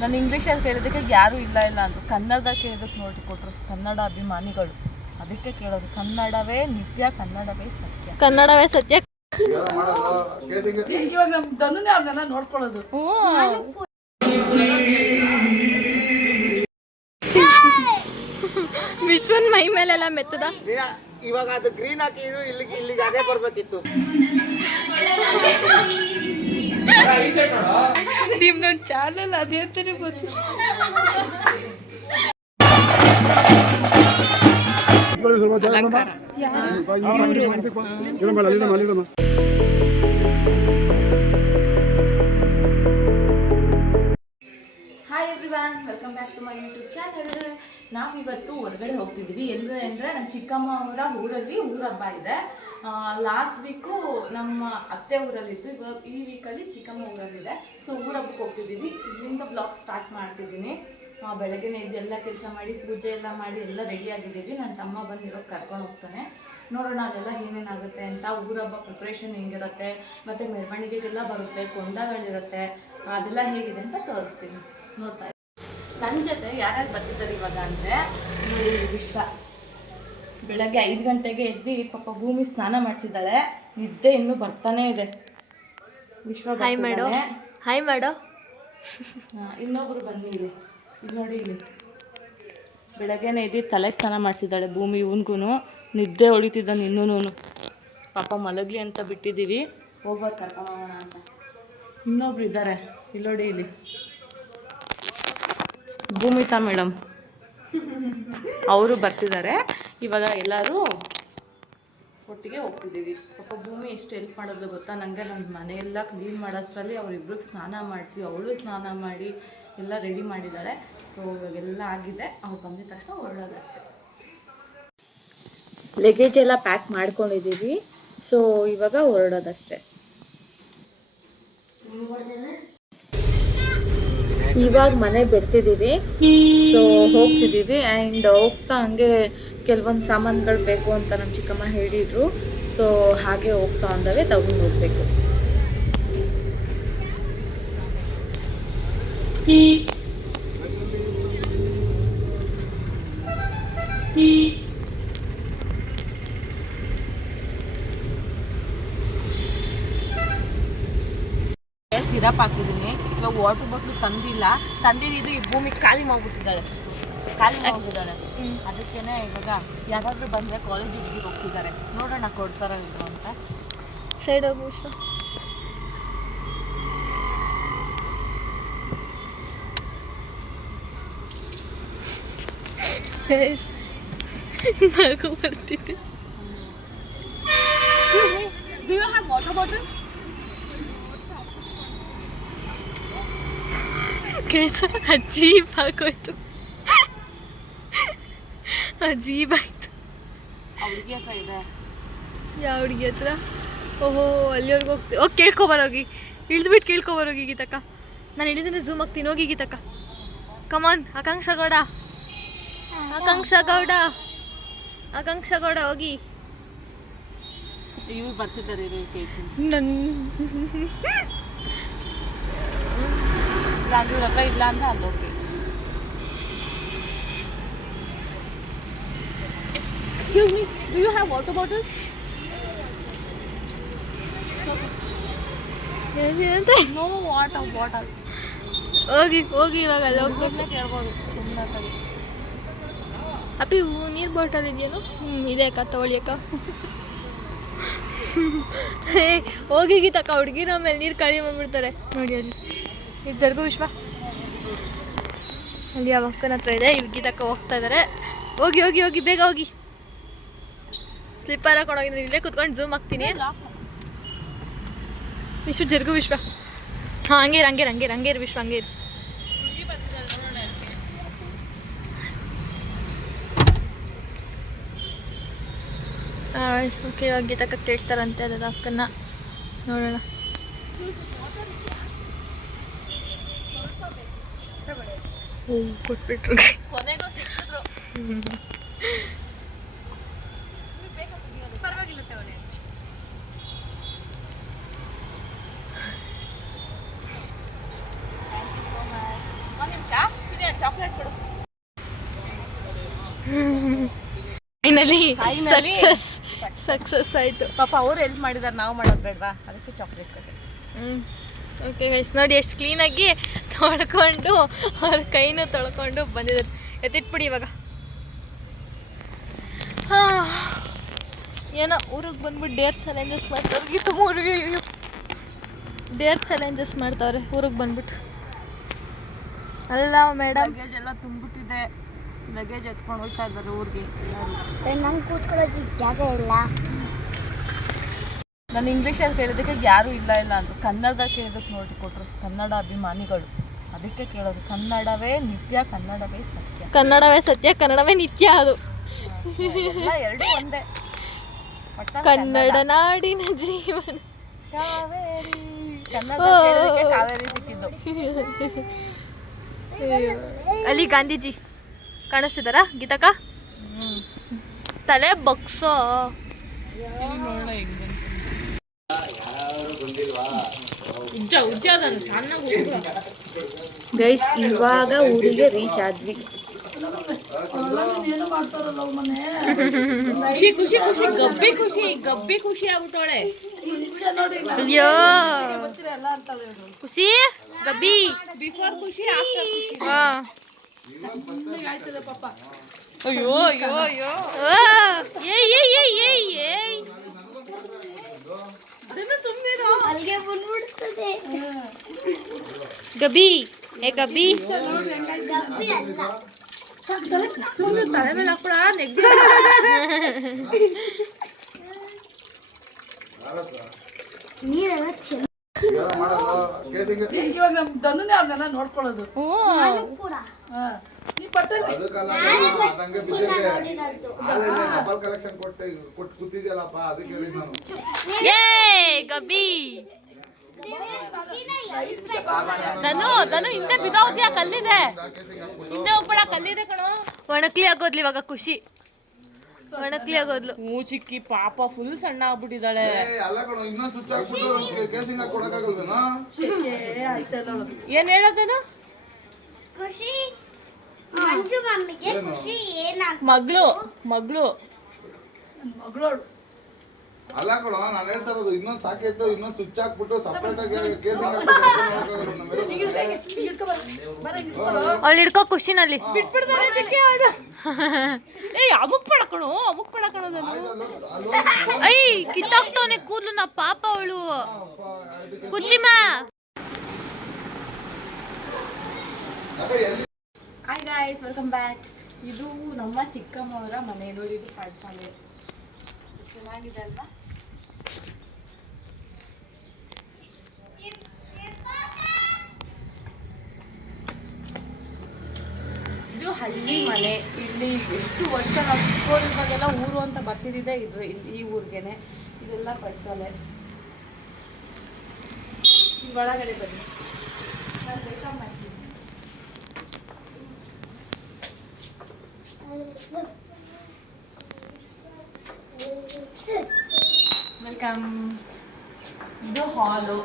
ನಾನು ಇಂಗ್ಲೀಷಲ್ಲಿ ಕೇಳಿದಕ್ಕೆ ಯಾರೂ ಇಲ್ಲ ಅಂದರು. ಕನ್ನಡ ಕೇಳಿದಕ್ಕೆ ನೋಡಿ ಕೊಟ್ಟರು ಕನ್ನಡ ಅಭಿಮಾನಿಗಳು. ಅದಕ್ಕೆ ಕೇಳೋದು ಕನ್ನಡವೇ ನಿತ್ಯ, ಕನ್ನಡವೇ ಸತ್ಯ. ಕನ್ನಡವೇ ಸತ್ಯ. ಇವಾಗ ನಮ್ಮ ಧನುನೇ ಅವ್ರನ್ನೆಲ್ಲ ನೋಡ್ಕೊಳ್ಳೋದು. ವಿಶ್ವನ್ ಮೈ ಮೇಲೆಲ್ಲ ಮೆತ್ತದ. ಇವಾಗ ಅದು ಗ್ರೀನ್ ಹಾಕಿದ್ರು ಇಲ್ಲಿಗೆ ಅದೇ ಬರ್ಬೇಕಿತ್ತು. ನಿಮ್ದೊಂದು ಚಾನಲ್ ಅದೇ ಅಂತಾನೆ ಗೊತ್ತು. Hi everyone, welcome back to my YouTube channel. ನಾವಿವತ್ತು ಹೊರಗಡೆ ಹೋಗ್ತಿದ್ದೀವಿ. ಎಲ್ಲಿ ಅಂದರೆ ನಮ್ಮ ಚಿಕ್ಕಮ್ಮ ಅವರ ಊರಲ್ಲಿ ಊರ ಹಬ್ಬ ಇದೆ. ಲಾಸ್ಟ್ ವೀಕು ನಮ್ಮ ಅತ್ತೆ ಊರಲ್ಲಿತ್ತು, ಇವಾಗ ಈ ವೀಕಲ್ಲಿ ಚಿಕ್ಕಮ್ಮ ಊರಲ್ಲಿದೆ. ಸೊ ಊರ ಹಬ್ಬಕ್ಕೆ ಹೋಗ್ತಿದ್ದೀವಿ. ಇಲ್ಲಿಂದ ಬ್ಲಾಗ್ ಸ್ಟಾರ್ಟ್ ಮಾಡ್ತಿದ್ದೀನಿ. ಬೆಳಗ್ಗೆನೇ ಎದ್ದು ಎಲ್ಲ ಕೆಲಸ ಮಾಡಿ ಪೂಜೆ ಎಲ್ಲ ಮಾಡಿ ಎಲ್ಲ ರೆಡಿ ಆಗಿದ್ದೀವಿ. ನನ್ನ ತಮ್ಮ ಬಂದಿರೋದು ಕರ್ಕೊಂಡು ಹೋಗ್ತಾನೆ. ನೋಡೋಣ ಅದೆಲ್ಲ ಏನೇನಾಗುತ್ತೆ ಅಂತ. ಊರ ಹಬ್ಬ ಪ್ರಿಪ್ರೇಷನ್ ಹೆಂಗಿರುತ್ತೆ, ಮತ್ತು ಮೆರವಣಿಗೆಗೆಲ್ಲ ಬರುತ್ತೆ, ಕೊಂಡಗಳಿರುತ್ತೆ, ಅದೆಲ್ಲ ಹೇಗಿದೆ ಅಂತ ತೋರಿಸ್ತೀನಿ. ನೋಡ್ತಾ ಇದ್ದೀನಿ. ನನ್ನ ಜೊತೆ ಯಾರ್ಯಾರು ಬರ್ತಿದ್ದಾರೆ ಇವಾಗ ಅಂದರೆ ನೋಡಿ, ವಿಶ್ವ ಬೆಳಗ್ಗೆ 5 ಗಂಟೆಗೆ ಎದ್ದು ಪಾಪ ಭೂಮಿ ಸ್ನಾನ ಮಾಡಿಸಿದ್ದಾಳೆ. ನಿದ್ದೆ ಇನ್ನೂ ಬರ್ತಾನೇ ಇದೆ. ವಿಶ್ವ ಹಾಯ್ ಮಾಡೋ, ಹಾಯ್ ಮಾಡೋ. ಇನ್ನೊಬ್ರು ಬನ್ನಿ ಇಲ್ಲಿ ನೋಡಿ, ಇಲ್ಲಿ ಬೆಳಗ್ಗೆನೇ ಎದ್ದು ತಲೆ ಸ್ನಾನ ಮಾಡಿಸಿದ್ದಾಳೆ ಭೂಮಿ. ಇವನ್ಗೂ ನಿದ್ದೆ ಹೊಡಿತಿದ್ದಾನೆ ಇನ್ನೂ. ಪಾಪ ಮಲಗಲಿ ಅಂತ ಬಿಟ್ಟಿದ್ದೀವಿ, ಹೋಗೋದು ಕರ್ಕೊಂಡು ಹೋಗೋಣ ಅಂತ. ಇನ್ನೊಬ್ರು ಇದ್ದಾರೆ ಇಲ್ಲಿ ನೋಡಿ, ಇಲ್ಲಿ ಭೂಮಿತಾ ಮೇಡಮ್ ಅವರು ಬರ್ತಿದ್ದಾರೆ. ಇವಾಗ ಎಲ್ಲರೂ ಒಟ್ಟಿಗೆ ಹೋಗ್ತಿದ್ದೀವಿ. ಪಾಪ ಭೂಮಿ ಎಷ್ಟು ಹೆಲ್ಪ್ ಮಾಡೋದು ಗೊತ್ತಾ ನನಗೆ. ನನ್ನ ಮನೆಯೆಲ್ಲ ಕ್ಲೀನ್ ಮಾಡೋಷ್ಟರಲ್ಲಿ ಅವರಿಬ್ರಿಗೆ ಸ್ನಾನ ಮಾಡಿಸಿ, ಅವಳು ಸ್ನಾನ ಮಾಡಿ ಎಲ್ಲ ರೆಡಿ ಮಾಡಿದ್ದಾಳೆ. ಸೊ ಇವಾಗೆಲ್ಲ ಆಗಿದೆ. ಅವ್ರು ಬಂದಿದ ತಕ್ಷಣ ಹೊರಡೋದಷ್ಟೇ. ಲಗೇಜ್ ಎಲ್ಲ ಪ್ಯಾಕ್ ಮಾಡ್ಕೊಂಡಿದ್ದೀವಿ. ಸೊ ಇವಾಗ ಹೊರಡೋದಷ್ಟೇ. ಇವಾಗ ಮನೆ ಬಿಡ್ತಿದ್ದೀವಿ. ಸೊ ಹೋಗ್ತಿದ್ದೀವಿ. ಆ್ಯಂಡ್ ಹೋಗ್ತಾ ಹಂಗೆ ಕೆಲವೊಂದು ಸಾಮಾನುಗಳು ಬೇಕು ಅಂತ ನಮ್ಮ ಚಿಕ್ಕಮ್ಮ ಹೇಳಿದರು. ಸೊ ಹಾಗೆ ಹೋಗ್ತಾ ಅಂದವೆ ತಗೊಂಡು ಹೋಗಬೇಕು. ಸಿರಪ್ ಹಾಕಿದ್ದೀನಿ. ಇವಾಗ ವಾಟರ್ ಬಾಟ್ಲು ತಂದಿದ್ದು ಈ ಭೂಮಿ ಖಾಲಿ ಮಾಡ್ಬಿಟ್ಟಿದ್ದಾಳೆ. ಅದಕ್ಕೇನೆ ಇವಾಗ ಯಾರಾದರೂ ಬಂದರೆ ಕಾಲೇಜ್ ಹುಡುಗಿ ಹೋಗ್ತಿದ್ದಾರೆ. ನೋಡೋಣ ಕೊಡ್ತಾರೋ ಇದ್ರು ಅಂತ. ಸೈಡ್ ಹೋಗಿ ವಿಶ್ವ. ನಗು ಬರ್ತಿದ್ದೆ. ವಾಟರ್ ಬಾಟಲ್ ಕೆಲಸ ಅಜೀಬಾಗೋಯ್ತು, ಅಜೀಬಾಯ್ತು. ಹುಡುಗಿ ಹತ್ರ ಇದೆ. ಯಾವ ಹುಡುಗಿ ಹತ್ರ? ಓಹೋ, ಅಲ್ಲಿವರೆಗೂ ಹೋಗ್ತೀವಿ. ಹೋಗಿ ಕೇಳ್ಕೊಬರೋಗಿ, ಇಳಿದ್ಬಿಟ್ಟು ಕೇಳ್ಕೊಬರೋಗಿ ಗೀತಕ್ಕ. ನಾನು ಇಳಿದ್ರೆ ಝೂಮ್ ಆಗ್ತೀನಿ. ಹೋಗಿ ಗೀತಕ್ಕ, ಕಮಾನ್. ಆಕಾಂಕ್ಷ ಗೌಡ, ಆಕಾಂಕ್ಷ ಗೌಡ, ಆಕಾಂಕ್ಷ ಗೌಡ ಹೋಗಿ. ಇವ್ರು ಬರ್ತಿದ್ದಾರೆ ರಾಜೂರ ಹತ್ರ ಇಲ್ಲ ಅಂದ್ರೆ ಅಲ್ಲೋಗಿ. Excuse me, do you have water bottle? No water. ಹೋಗಿ ಹೋಗಿ, ಇವಾಗ ಅಲ್ಲಿ ಹೋಗ್ಬೇಕು. ಕೇಳ್ಬೋದು ಸುಮ್ಮನೆ. ಅಪ್ಪಿ ನೀರು ಬಾಟಲ್ ಇದೆಯೇನು? ಇದೆ ಅಕ್ಕ, ತಗೊಳ್ಳಿ ಅಕ್ಕ. ಹೋಗಿ ಗೀತಕ್ಕ, ಹುಡುಗಿರ ಮೇಲೆ ನೀರು ಖಾಲಿ ಮಾಡ್ಬಿಡ್ತಾರೆ ನೋಡಿ. ಅಲ್ಲಿ ಇದು ಜರುಗು ವಿಶ್ವ, ಅಲ್ಲಿ ಆ ಅಕ್ಕನ ಹತ್ರ ಇದೆ. ಇವ್ ಗೀತಕ್ಕ ಹೋಗ್ತಾ ಇದ್ದಾರೆ. ಹೋಗಿ ಹೋಗಿ ಹೋಗಿ, ಬೇಗ ಹೋಗಿ. ಸ್ಲಿಪ್ಪರ್ ಹಾಕೊಂಡು ಹೋಗಿದ್ರೆ ಇಲ್ಲೇ ಕುತ್ಕೊಂಡು ಝೂಮ್ ಹಾಕ್ತೀನಿ. ವಿಶ್ವ ಜರುಗು ವಿಶ್ವ. ಹಾಂ, ಹಂಗೇರು ವಿಶ್ವ, ಹಂಗೇರು. ಓಕೆ, ಇವಾಗ ಗೀತಕ್ಕ ಕೇಳ್ತಾರಂತೆ ಅದರ ಅಕ್ಕನ್ನ. ನೋಡೋಣ. ಓ, ಕೊಟ್ಬಿಟ್ರು. ಕೊನೆಗೂ ಸಿಕ್ಕಿದ್ರು. ಪರವಾಗಿಲ್ಲ ತಗೊಳ್ಳಿ. ಫೈನಲಿ ಸಕ್ಸಸ್ ಆಯಿತು. ಪಾಪ ಅವ್ರು ಹೆಲ್ಪ್ ಮಾಡಿದಾರೆ, ನಾವು ಮಾಡೋದು ಬೇಡವಾ, ಅದಕ್ಕೆ ಚಾಕ್ಲೇಟ್ ಕೊಟ್ಟೆ. ಓಕೆ ಗೈಸ್, ನೋಡಿ ಎಷ್ಟು ಕ್ಲೀನಾಗಿ ತೊಳ್ಕೊಂಡು ಅವ್ರ ಕೈನೂ ತೊಳ್ಕೊಂಡು ಬಂದಿದ್ದಾರೆ. ಎತ್ತಿಟ್ಬಿಡಿ ಇವಾಗ. ಏನೋ ಊರಿಗೆ ಬಂದ್ಬಿಟ್ಟು ಡೇರ್ ಚಾಲೆಂಜಸ್ ಮಾಡ್ತಾವ್ರೆ. ಡೇರ್ ಚಾಲೆಂಜಸ್ ಮಾಡ್ತಾವ್ರೆ ಊರಿಗೆ ಬಂದ್ಬಿಟ್ಟು. ಅಲ್ಲ ಮೇಡಮ್, ಲಗೇಜ್ ಎಲ್ಲ ತುಂಬಿಟ್ಟಿದೆ, ಲಗೇಜ್ ಎತ್ಕೊಂಡು ಹೋಗ್ತಾ ಇದ್ದಾರೆ ಊರಿಗೆ. ನಂಗೆ ಕೂತ್ಕೊಳ್ಳೋದು ಜಾಗ ಇಲ್ಲ. ನಾನು ಇಂಗ್ಲೀಷಲ್ಲಿ ಕೇಳಿದ್ದಕ್ಕೆ ಯಾರೂ ಇಲ್ಲ ಅಂತ, ಕನ್ನಡದಾಗ ಕೇಳೋದಕ್ಕೆ ನೋಡಿ ಕೊಟ್ಟರು. ಕನ್ನಡ ಅಭಿಮಾನಿಗಳು ಅದಕ್ಕೆ ಕೇಳೋದು. ಕನ್ನಡವೇ ನಿತ್ಯ, ಕನ್ನಡವೇ ಸತ್ಯ. ಕನ್ನಡವೇ ಸತ್ಯ, ಕನ್ನಡವೇ ನಿತ್ಯ. ಅದು ಎಲ್ಲ ಎರಡೂ ಒಂದೇ. ಕನ್ನಡ ನಾಡಿನ ಜೀವನ. ಕಾವೇರಿ, ಕನ್ನಡ ಕಾವೇರಿ ಸಿಕ್ಕಿದ್ದು. ಅಲ್ಲಿ ಗಾಂಧೀಜಿ ಕಾಣಿಸ್ತಿದಾರ ಗೀತಕ್ಕ? ತಲೆ ಬಗ್ಸೋ. ಗೈಸ್, ಇವಾಗ ಊರಿಗೆ ರೀಚ್ ಆದ್ವಿ. ಖುಷಿ ಖುಷಿ ಖುಷಿ, ಗಬ್ಬಿ ಖುಷಿ ಆಗ್ಬಿಟ್ಟವಳೆ. ಅಯ್ಯೋ ಖುಷಿ ಗಬ್ಬಿ. ಬಿಫೋರ್ ಖುಷಿ, ಆಫ್ಟರ್ ಖುಷಿ. ಅಯ್ಯೋ ಅಯ್ಯೋ ಅಯ್ಯೋ, ಅಲ್ಲಿಗೆ ಬಂದ್ಬಿಡ್ತದೆ. ಗಬ್ಬಿ, ಏ ಗಬ್ಬಿ. ಗಬ್ಬಿ ಅಲ್ಲ, ಸುಮ್ಮನೆ ತಲೆ ಮೇಲೆ ಹಾಕ್ಬಿಡ, ನೆಗ್ದಿ. ನೀರೆಲ್ಲ ಚೆನ್ನ ಇವಾಗ ನಮ್ ಧನುನೇ ಅವ್ರನ್ನೆಲ್ಲ ನೋಡ್ಕೊಳ್ಳೋದು. ಕೂಡ ಗಬ್ಬಿ ಧನು ಹಿಂದೆ ಬಿದ್ದೋಗ್ತೀಯ, ಕಲ್ಲಿದೆ ಹಿಂದೆ ಹೋಗ್ಬೇಡ, ಕಲ್ಲಿದೆ ಕಣೋ. ಒಣಕ್ಲಿ ಆಗೋದ್ಲಿ ಇವಾಗ ಖುಷಿ, ಒಣಕ್ಲಿ ಆಗೋದ್ಲು. ಚಿಕ್ಕಿ ಪಾಪ ಫುಲ್ ಸಣ್ಣ ಆಗ್ಬಿಟ್ಟಿದ್ದಾಳೆ. ಏನ್ ಹೇಳೋದೇನು? ಖುಷಿ ಮಂಜು ಮಮ್ಮಿಗೆ ಖುಷಿ ಏನಾಗ ಮಗಳು ಮಗಳೋಳು ಅಲ್ಲ ಕಣೋ, ನಾನು ಹೇಳ್ತಾ ಇರೋದು ಇನ್ನೊಂದು ಸಾಕೆಟ್, ಇನ್ನೊಂದು ಸ್ವಿಚ್ ಹಾಕ್ಬಿಟ್ಟು ಸಪ್ರೇಟ್ ಆಗಿ ಕೇಸಿಂಗ್ ಅವ್ಳು ಹಿಡ್ಕೋ ಖುಷಿನಲ್ಲಿ. ಅಮುಕ್ ಪಡಕಣು ಐ ಕಿತ್ತಾಕ್ತವನೆ ಕೂದಲು ನಾ ಪಾಪ ಅವಳು ಕುಚಿಮ. Hi guys, welcome back. ಇದು ನಮ್ಮ ಚಿಕ್ಕಮ್ಮವರ ಮನೆ. ನೋಡಿ, ಇದು ಪಾಠಶಾಲೆ ಚೆನ್ನಾಗಿದೆ ಅಲ್ವಾ? ಇದು ಹಳ್ಳಿ ಮನೆ. ಇಲ್ಲಿ ಎಷ್ಟು ವರ್ಷ ನಾವು ಚಿಕ್ಕವರಿದ್ದಾಗೆಲ್ಲ ಊರು ಅಂತ ಬರ್ತಿದ್ದೆ ಇದು, ಈ ಊರಿಗೆನೆ. ಇದೆಲ್ಲ ಪಾಠಶಾಲೆ. ಒಳಗಡೆ ಬನ್ನಿ, ನಾನು ವೆಲ್ಕಮ್ ಮಾಡ್ತೀನಿ. ವೆಲ್ಕಮ್. ಇದು ಹಾಲು.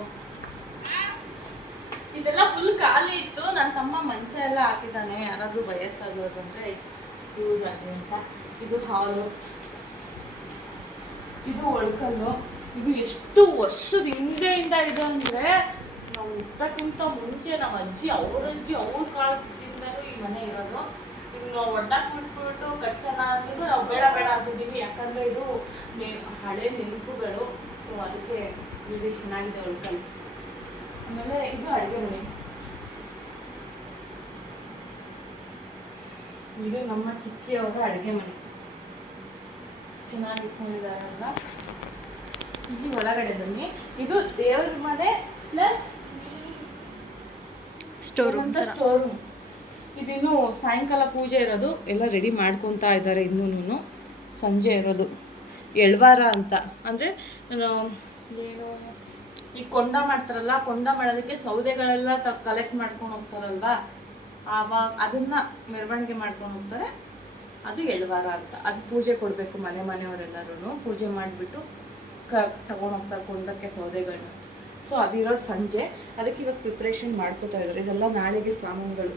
ಇದೆಲ್ಲ ಫುಲ್ ಖಾಲಿ ಇತ್ತು. ನನ್ನ ತಮ್ಮ ಮಂಚ ಎಲ್ಲ ಹಾಕಿದ್ದಾನೆ, ಯಾರಾದ್ರೂ ವಯಸ್ಸಾಗೋರು ಬಂದ್ರೆ ಯೂಸ್ ಆಗಲಿ ಅಂತ. ಇದು ಹಾಲು, ಇದು ಒಳ್ಕಲ್ಲು. ಇದು ಎಷ್ಟು ವರ್ಷದ ಹಿಂದೆಯಿಂದ ಇದು ಅಂದ್ರೆ, ನಾವು ಹುಟ್ಟಕ್ಕಿಂತ ಮುಂಚೆ ನಮ್ಮ ಅಜ್ಜಿ ಅವ್ರ ಕಾಲದಿಂದಲೂ ಈ ಮನೆ ಇರೋದು. ನಾವು ಒಡ್ಡಾಕ್ ಬಿಟ್ಬಿಟ್ಟು ಕಟ್ಸೋಣ ಅಂತಿದ್ದು ನಾವು ಬೇಡ ಅಂತಿದ್ದೀವಿ, ಯಾಕಂದರೆ ಇದು ಹಳೆ ನೆನಪುಗಳು. ಸೊ ಅದಕ್ಕೆ ಇದು ಚೆನ್ನಾಗಿದೆ ಒಳ್ಕಲ್ಲಿ. ಆಮೇಲೆ ಇದು ಅಡುಗೆ ಮನೆ. ಇದು ನಮ್ಮ ಚಿಕ್ಕಿಯವರ ಅಡುಗೆ ಮನೆ. ಚೆನ್ನಾಗಿ ಇಟ್ಕೊಂಡಿದ್ದಾರಲ್ಲ. ಇಲ್ಲಿ ಒಳಗಡೆ ಬನ್ನಿ. ಇದು ದೇವ್ರ ಮನೆ ಪ್ಲಸ್ ಸ್ಟೋರ್ ರೂಮ್. ಇದಿನ್ನು ಸಾಯಂಕಾಲ ಪೂಜೆ ಇರೋದು, ಎಲ್ಲ ರೆಡಿ ಮಾಡ್ಕೊತಾ ಇದ್ದಾರೆ. ಇನ್ನೂ ಸಂಜೆ ಇರೋದು ಎಳ್ವಾರ ಅಂತ. ಅಂದರೆ ಏನು ಈ ಕೊಂಡ ಮಾಡ್ತಾರಲ್ಲ, ಕೊಂಡ ಮಾಡೋದಕ್ಕೆ ಸೌದೆಗಳೆಲ್ಲ ಕಲೆಕ್ಟ್ ಮಾಡ್ಕೊಂಡು ಹೋಗ್ತಾರಲ್ವ, ಆವಾಗ ಅದನ್ನು ಮೆರವಣಿಗೆ ಮಾಡ್ಕೊಂಡು ಹೋಗ್ತಾರೆ. ಅದು ಎಳ್ವಾರ ಅಂತ. ಅದು ಪೂಜೆ ಕೊಡಬೇಕು, ಮನೆಯವರೆಲ್ಲರೂ ಪೂಜೆ ಮಾಡಿಬಿಟ್ಟು ತಗೊಂಡೋಗ್ತಾರೆ ಕೊಂಡಕ್ಕೆ ಸೌದೆಗಳನ್ನ. ಸೊ ಅದಿರೋದು ಸಂಜೆ. ಅದಕ್ಕೆ ಇವಾಗ ಪ್ರಿಪ್ರೇಷನ್ ಮಾಡ್ಕೋತಾ ಇದ್ದಾರೆ. ಇದೆಲ್ಲ ನಾಳೆಗೆ ಸಾಮಾನುಗಳು.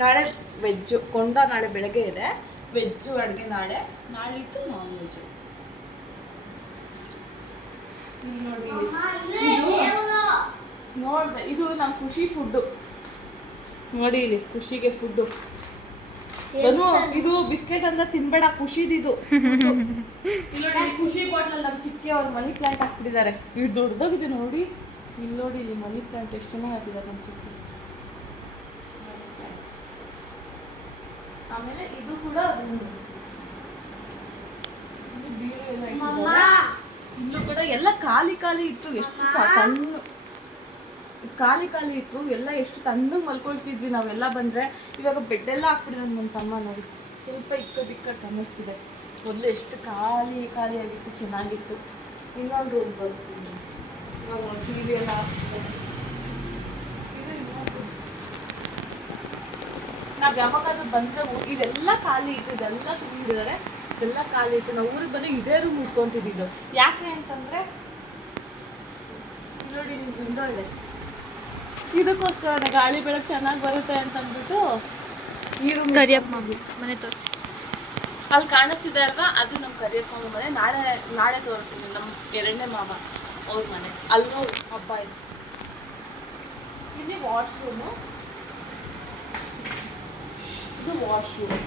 ನಾಳೆ ವೆಜ್ಜು ಕೊಂಡ ನಾಳೆ ಬೆಳಗ್ಗೆ ಇದೆ, ವೆಜ್ಜು ಅಡುಗೆ ನಾಳಿತ್ತು ನಾನ್ ವೆಜ್. ಇಲ್ಲಿ ನೋಡಿ, ನೋಡ್ದೆ ಇದು ನಮ್ಮ ಖುಷಿ ಫುಡ್ಡು. ನೋಡಿ ಇಲ್ಲಿ ಖುಷಿಗೆ ಫುಡ್ಡು. ಇದು ಬಿಸ್ಕೆಟ್ ಅಂತ ತಿನ್ಬೇಡ, ಖುಷಿದಿದು. ಇಲ್ಲಿ ನೋಡಿ, ಖುಷಿ ಬಾಟ್ಲಲ್ಲಿ ನಮ್ಮ ಚಿಕ್ಕಿ ಅವ್ರು ಮನಿ ಪ್ಲಾಂಟ್ ಹಾಕ್ಬಿಟ್ಟಿದ್ದಾರೆ. ಇದು ದೊಡ್ಡದಾಗಿದೆ ನೋಡಿ. ಇಲ್ಲಿ ನೋಡಿ, ಇಲ್ಲಿ ಮನಿ ಪ್ಲಾಂಟ್ ಎಷ್ಟು ಚೆನ್ನಾಗಿ ಹಾಕಿದ್ದಾರೆ ನಮ್ಮ ಚಿಕ್ಕಿ. ಆಮೇಲೆ ಇದು ಕೂಡ ಬೀರು ಎಲ್ಲ ಇಟ್ಟಿದ್ದಾರೆ. ಇಲ್ಲೂ ಕೂಡ ಎಲ್ಲ ಖಾಲಿ ಇತ್ತು. ಎಷ್ಟು ತಣ್ಣು ಖಾಲಿ ಇತ್ತು. ಎಲ್ಲ ಎಷ್ಟು ತಣ್ಣಗೆ ಮಲ್ಕೊಳ್ತಿದ್ವಿ ನಾವೆಲ್ಲ ಬಂದರೆ. ಇವಾಗ ಬೆಡ್ ಎಲ್ಲ ಹಾಕ್ಬಿಟ್ಟಿದ್ದಾರೆ ನನ್ನ ತಮ್ಮ. ನೋಡಿ ಸ್ವಲ್ಪ ಇಕ್ಕಟ್ಟು ಅನ್ನಿಸ್ತಿದೆ. ಮೊದಲು ಎಷ್ಟು ಖಾಲಿಯಾಗಿತ್ತು, ಚೆನ್ನಾಗಿತ್ತು. ಇನ್ನೊಂದು ರೂಮ್ ಬರ್ತೀನಿ, ನಾವು ಟಿ ವಿ ಎಲ್ಲ ಹಾಕ್ತಿದ್ದೆ. ನಾವು ಯಾವಾಗಾದ್ರೂ ಬಂದರೆ ಇದೆಲ್ಲ ಖಾಲಿ ಇತ್ತು, ಇದೆಲ್ಲ ಸುಮ್ಮನಿದ್ದಾರೆ, ಇದೆಲ್ಲ ಖಾಲಿ ಇತ್ತು. ನಾವು ಊರಿಗೆ ಬಂದರೆ ಇದೇ ರೂಮ್ ಉಟ್ಕೊತಿದ್ದು. ಯಾಕೆ ಅಂತಂದರೆ ನೋಡಿ, ನೀವು ವಿಂಡೋ ಇದೆ, ಇದಕ್ಕೋಸ್ಕರ ಗಾಳಿ ಬೆಳಕು ಚೆನ್ನಾಗಿ ಬರುತ್ತೆ ಅಂತ ಅಂದ್ಬಿಟ್ಟು ಈ ರೂಮ್ ಕರಿಯಪ್ಪ ಮನೆ ತೋರಿಸಿ. ಅಲ್ಲಿ ಕಾಣಿಸ್ತಿದೆ ಅಲ್ವಾ, ಅದು ನಮ್ಮ ಕರಿಯಪ್ಪ ಮನೆ. ನಾಳೆ ತೋರಿಸ್ತೀನಿ ನಮ್ಮ ಎರಡನೇ ಮಾವ ಅವ್ರ ಮನೆ. ಅಲ್ಲೂ ಹಬ್ಬ ಇದೆ. ಇಲ್ಲಿ ವಾಶ್ರೂಮು, ಇದು ವಾಶ್ರೂಮ್.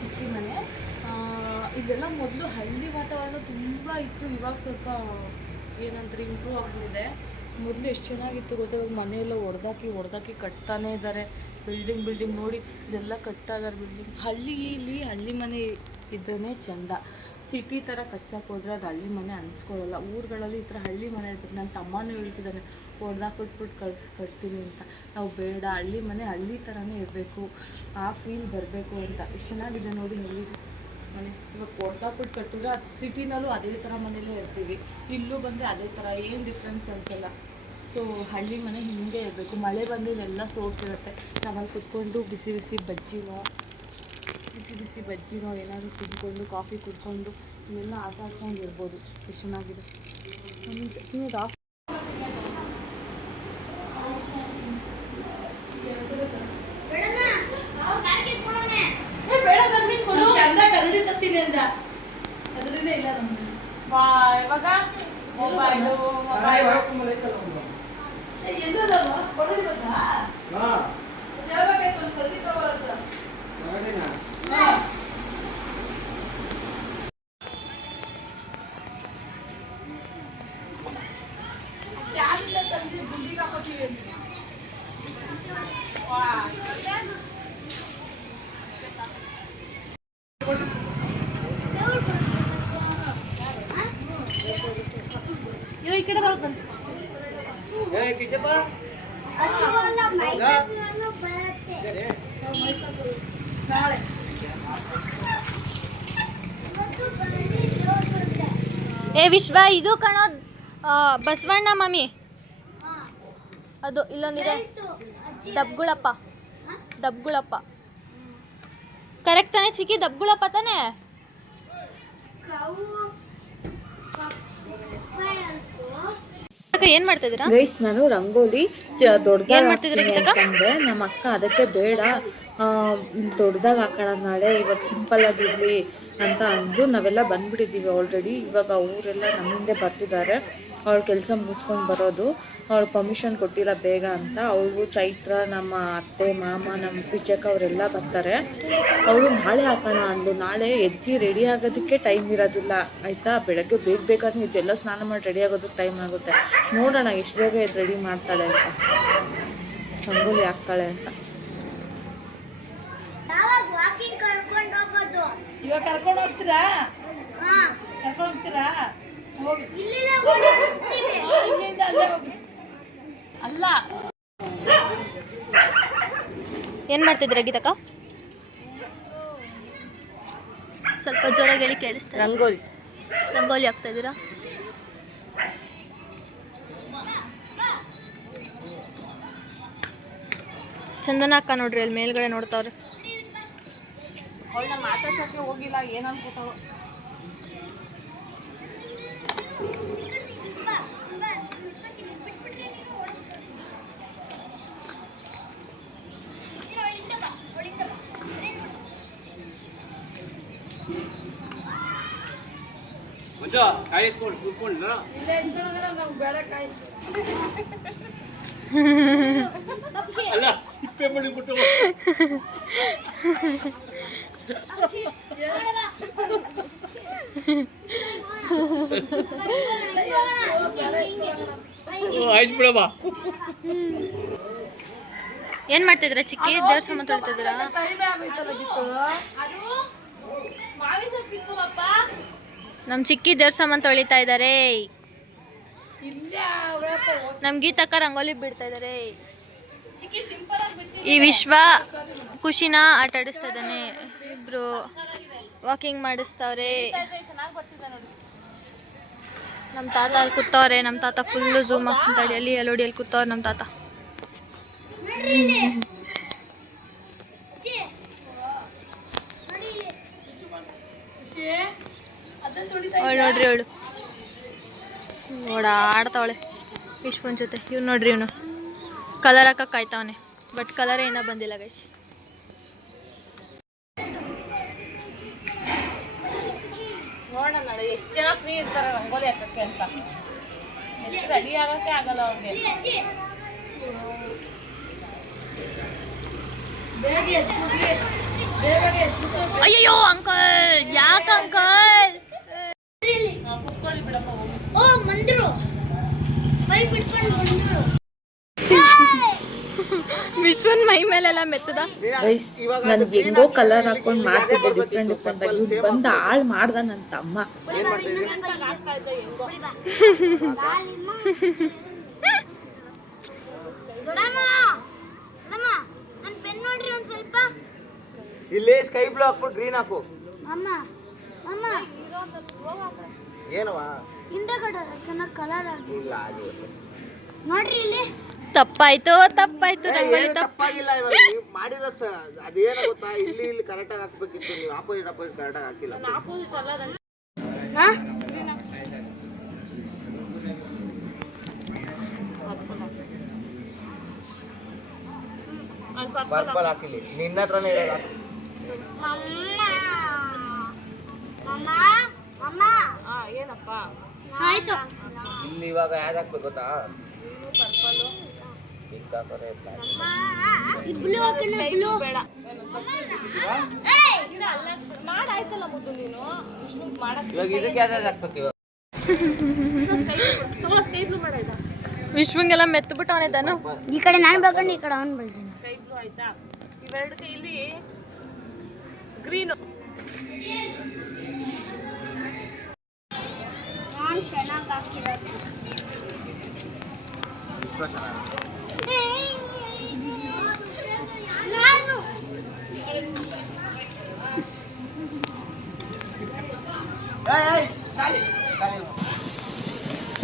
ಚಿಕ್ಕಿ ಮನೆ. ಇದೆಲ್ಲ ಮೊದಲು ಹಳ್ಳಿ ವಾತಾವರಣ ತುಂಬ ಇತ್ತು. ಇವಾಗ ಸ್ವಲ್ಪ ಏನಂದ್ರೆ ಇಂಪ್ರೂವ್ ಆಗ್ಬಿಟ್ಟಿದೆ. ಮೊದಲು ಎಷ್ಟು ಚೆನ್ನಾಗಿತ್ತು ಗೊತ್ತಾ. ಇವಾಗ ಮನೆಯೆಲ್ಲ ಹೊಡೆದಾಕಿ ಕಟ್ತಾನೇ ಇದ್ದಾರೆ. ಬಿಲ್ಡಿಂಗ್ ನೋಡಿ, ಇದೆಲ್ಲ ಕಟ್ತಾ ಇದ್ದಾರೆ ಬಿಲ್ಡಿಂಗ್. ಹಳ್ಳಿ ಮನೆ ಇದ್ರೇ ಚೆಂದ. ಸಿಟಿ ಥರ ಕಚ್ಚಕ್ಕೆ ಹೋದರೆ ಅದು ಹಳ್ಳಿ ಮನೆ ಅನಿಸ್ಕೊಳ್ಳಲ್ಲ. ಊರುಗಳಲ್ಲಿ ಈ ಥರ ಹಳ್ಳಿ ಮನೆ ಇರ್ಬೇಕು. ನನ್ನ ತಮ್ಮನೂ ಹೇಳ್ತಿದ್ದಾನೆ, ಹೊಡೆದಾಕ್ಬಿಟ್ಬಿಟ್ಟು ಕಟ್ತೀನಿ ಅಂತ. ನಾವು ಬೇಡ, ಹಳ್ಳಿ ಮನೆ ಹಳ್ಳಿ ಥರನೇ ಇರಬೇಕು, ಆ ಫೀಲ್ ಬರಬೇಕು ಅಂತ. ಎಷ್ಟು ಚೆನ್ನಾಗಿದೆ ನೋಡಿ ಹಳ್ಳಿ ಮನೆ. ಇವಾಗ ಹೊಡೆದಾಕ್ಬಿಟ್ಟು ಕಟ್ಟಿದ್ರೆ ಅದು ಸಿಟಿನಲ್ಲೂ ಅದೇ ಥರ ಮನೇಲೇ ಇರ್ತೀವಿ. ಇಲ್ಲೂ ಬಂದರೆ ಅದೇ ಥರ, ಏನು ಡಿಫ್ರೆನ್ಸ್ ಅನಿಸಲ್ಲ. ಸೊ ಹಳ್ಳಿ ಮನೆ ಹಿಂಗೆ ಇರಬೇಕು. ಮಳೆ ಬಂದು ಇಲ್ಲೆಲ್ಲ ಸೋರ್ತಿರುತ್ತೆ. ನಾವಲ್ಲಿ ಕುತ್ಕೊಂಡು ಬಿಸಿ ಬಜ್ಜಿನೋ ಏನಾದರೂ ತಿಂದ್ಕೊಂಡು, ಕಾಫಿ ಕುಡ್ಕೊಂಡು ಇವೆಲ್ಲ ಆಟ ಆಡ್ಕೊಂಡು ಇರ್ಬೋದು. ಎಷ್ಟು ಚೆನ್ನಾಗಿದೆ. ಕರಡಿ ತತ್ತೀನಿ ಅಂದ, ಕರಡಿನೇ ಇಲ್ಲ ನಮ್ಮಲ್ಲಿ. ಇವಾಗ ಮೊಬೈಲು ಎಲ್ಲದವ ಕೊಡೋದಿಲ್ಲ. ಯಾವಾಗಾಯ್ತು ಒಂದು ಕರಡಿ ತಗೊಳತ್ತ. ಯಾರಿಲ್ಲ ತಂದು ಗುಂಡಿಗೆ ಹಾಕೋತೀವಿ ಅಂತ. ಈ ಕಡೆ ಬರುತ್ತೆ. ನಾಳೆ ವಿಶ್ವ ಇದು ಕಣೋ ಬಸವಣ್ಣ ಮಮ್ಮಿ. ಅದು ಇಲ್ಲೊಂದಿದೆ, ದಬ್ಗುಳಪ್ಪ ಕರೆಕ್ಟ್ ತಾನೇ ಚಿಕ್ಕಿ? ದಬ್ಗುಳಪ್ಪ ತಾನೇ? ಏನ್ ಮಾಡ್ತಾ ಇದೀರಾ ಗೈಸ್? ನಾನು ರಂಗೋಲಿ ದೊಡ್ಡದಾಗಂದ್ರೆ ನಮ್ಮ ಅಕ್ಕ ಅದಕ್ಕೆ ಬೇಡ, ದೊಡ್ಡದಾಗಿ ಹಾಕೋಣ ನಾಳೆ, ಇವಾಗ ಸಿಂಪಲ್ ಆಗಿರಲಿ ಅಂತ ಅಂದು ನಾವೆಲ್ಲ ಬಂದ್ಬಿಟ್ಟಿದ್ದೀವಿ ಆಲ್ರೆಡಿ. ಇವಾಗ ಅವರೆಲ್ಲ ನಮ್ಮ ಹಿಂದೆ ಬರ್ತಿದ್ದಾರೆ. ಅವಳು ಕೆಲಸ ಮುಗಿಸ್ಕೊಂಡು ಬರೋದು, ಅವಳು ಪರ್ಮಿಷನ್ ಕೊಟ್ಟಿಲ್ಲ ಬೇಗ ಅಂತ. ಅವಳು ಚೈತ್ರ, ನಮ್ಮ ಅತ್ತೆ ಮಾಮ, ನಮ್ಮ ಪಿಚಕ್ಕ ಅವರೆಲ್ಲ ಬರ್ತಾರೆ. ಅವಳು ನಾಳೆ ಹಾಕೋಣ ಅಂದು. ನಾಳೆ ಎದ್ದು ರೆಡಿ ಆಗೋದಕ್ಕೆ ಟೈಮ್ ಇರೋದಿಲ್ಲ ಆಯಿತಾ. ಬೆಳಗ್ಗೆ ಬೇಗನೆ ಇದೆಲ್ಲ ಸ್ನಾನ ಮಾಡಿ ರೆಡಿ ಆಗೋದಕ್ಕೆ ಟೈಮ್ ಆಗುತ್ತೆ. ನೋಡೋಣ ಎಷ್ಟು ಬೇಗ ಎದ್ದು ರೆಡಿ ಮಾಡ್ತಾಳೆ ಅಂತ, ರಂಗೋಲಿ ಹಾಕ್ತಾಳೆ ಅಂತ. ಇವಾಗ ಕರ್ಕೊಂಡು ಹೋಗ್ತೀರಾ? ಕರ್ಕೊಂಡು ಹೋಗ್ತೀರಾ? ಹೋಗಿ ಇಲ್ಲಿಂದ ಅಲ್ಲೇ ಹೋಗಿ. ಅಲ್ಲ, ಏನು ಮಾಡ್ತಿದ್ದೀರಾ ಗೀತಕ್ಕ? ಸ್ವಲ್ಪ ಜೋರಾಗಿ ಹೇಳಿ ಕೇಳಿಸ್ತಾರೆ. ರಂಗೋಲಿ ಹಾಕ್ತಾ ಇದ್ದೀರಾ? ಚಂದನ ಅಕ್ಕ ನೋಡ್ರಿ ಅಲ್ಲಿ ಮೇಲ್ಗಡೆ ನೋಡ್ತಾವ್ರೆ. ಅವಳನ್ನ ಮಾತಾಡ್ಸೋಕ್ಕೆ ಹೋಗಿಲ್ಲ, ಏನು ಅನ್ಕೋತಾವ. ಏನ್ ಮಾಡ್ತಿದ್ರ ಚಿಕ್ಕಿ? ದೇವ್ರ ಸಾಮಾನ್ ತೊಳಿತಿದ್ದೀರಾ? ನಮ್ ಚಿಕ್ಕಿ ದೇವ್ರ ಸಾಮಾನ್ ತೊಳಿತಾ ಇದಾರೆ. ನಮ್ ಗೀತಕ್ಕ ರಂಗೋಲಿ ಬಿಡ್ತಾ ಇದಾರೆ. ಈ ವಿಶ್ವ ಖುಷಿನ ಆಟ ಆಡಿಸ್ತಾ ಇದ್ದಾನೆ. ಇಬ್ರು ವಾಕಿಂಗ್ ಮಾಡಿಸ್ತವ್ರೆ. ನಮ್ ತಾತ ಅಲ್ಲಿ ಕೂತವ್ರೆ. ನಮ್ ತಾತ ಫುಲ್ಲು ಝೂಮ್ ಆಗ್ತಾಳೆ. ಅಲ್ಲಿ ಅಲ್ಲೋಡಿಯಲ್ಲಿ ಕೂತವ್ರೆ ನಮ್ ತಾತ. ನೋಡ್ರಿ ಅವಳು ಓಡಾಡ್ತಾವಳೆ ವಿಶ್ವನ್ ಜೊತೆ. ಇವ್ನು ನೋಡ್ರಿ, ಇವನು ಕಲರ್ ಹಾಕಕ್ ಕಾಯ್ತಾವನೆ, ಬಟ್ ಕಲರ್ ಏನೋ ಬಂದಿಲ್ಲ ಗೈಸ್. ನೋಡೋಣ ಎಷ್ಟು ಜನ ಫ್ರೀ ಇರ್ತಾರೆ ರಂಗೋಲಿ ಹಾಕಕ್ಕೆ ಅಂತ. ರೆಡಿ ಆಗಕ್ಕೆ ಆಗಲ್ಲ ಅವ್ರಿಗೆ. ಅಯ್ಯೋ ಅಂಕಲ್, ಯಾಕೆ ಅಂಕಲ್? ಕುತ್ಕೊಳ್ಳಿ ಬಿಡಪ್ಪ. ಓ ಮಂದ್ರು ಬೈ ಬಿಡ್ಕೊಂಡು ಬಂದ್ರು. ವಿಶ್ವನ್ ಮೈ ಮೇಲೆಲ್ಲ ಮೆತ್ತದ. ಗೈಸ್, ನನ್ಗೆ ಹೆಂಗೋ ಕಲರ್ ಹಾಕೊಂಡು ಮಾಡ್ತಿದ್ದೆ ಡಿಫ್ರೆಂಟ್ ಡಿಫ್ರೆಂಟ್ ಆಗಿ. ಇವ್ರು ಬಂದು ಹಾಳು ಮಾಡ್ದ ನನ್ನ ತಮ್ಮ. ಇಲ್ಲಿ ಸ್ಕೈ ಬ್ಲೂ ಹಾಕ್ಬಿಟ್ಟು ಗ್ರೀನ್ ಹಾಕು. ಅಮ್ಮ ಅಮ್ಮ ಏನವಾ ಹಿಂದಗಡೆ ಚೆನ್ನಾಗಿ ಕಲರ್ ಆಗಿ ಇಲ್ಲ ಆಗಿಲ್ಲ. ನೋಡ್ರಿ ಇಲ್ಲಿ. ತಪ್ಪಾಯ್ತು ರಂಗೋಲಿ ತಪ್ಪ. ತಪ್ಪಾಗಿಲ್ಲ. ಇವಾಗ ನೀವು ಮಾಡಿರೋ ಅದೇನು ಗೊತ್ತಾ, ಇಲ್ಲಿ ಕರೆಕ್ಟಾಗಿ ಹಾಕ್ಬೇಕಿತ್ತು. ನೀವು ಆಪೋಸಿಟ್ ಕರೆಕ್ಟಾಗಿ ಹಾಕಿಲ್ಲ. ಪರ್ಪಲ್ ಹಾಕಿಲಿ. ನಿನ್ನ ಹತ್ರನೇ ಇರೋದು. ಅಮ್ಮ ಅಮ್ಮ ಏನಪ್ಪ ಆಯ್ತು. ಇಲ್ಲಿ ಇವಾಗ ಯಾವ್ದು ಹಾಕ್ಬೇಕು ಗೊತ್ತಾ? ಬ್ಲೂ ಹಾಕೋಣ. ಬ್ಲೂ ಬೇಡ ಮಾಡಾಯ್ತಲ್ಲ ಮೊದಲು ನೀನು ಮಾಡಕ್. ಇವಾಗ ಇದಕ್ಕೆ ಯಾವ್ದು ಹಾಕ್ಬೇಕು ಇವಾಗ? Sky blue ಮಾಡಾಯ್ತಾ? ವಿಶ್ವಂಗೆಲ್ಲ ಮೆತ್ತು ಬಿಟ್ಟು ಅವನಿದ್ದಾನು. ಈ ಕಡೆ ನಾನು ಬೆಳ್ಕೊಂಡು ಈ ಕಡೆ ಅವನು ಬೆಳ್ತೀನಿ. ಸ್ಕೈ ಬ್ಲೂ ಆಯ್ತಾ? ಇವೆರಡಕ್ಕೆ ಇಲ್ಲಿ ಗ್ರೀನು. ನಾನು ಚೆನ್ನಾಗಿ ಹಾಕ್ತಿರೋದು.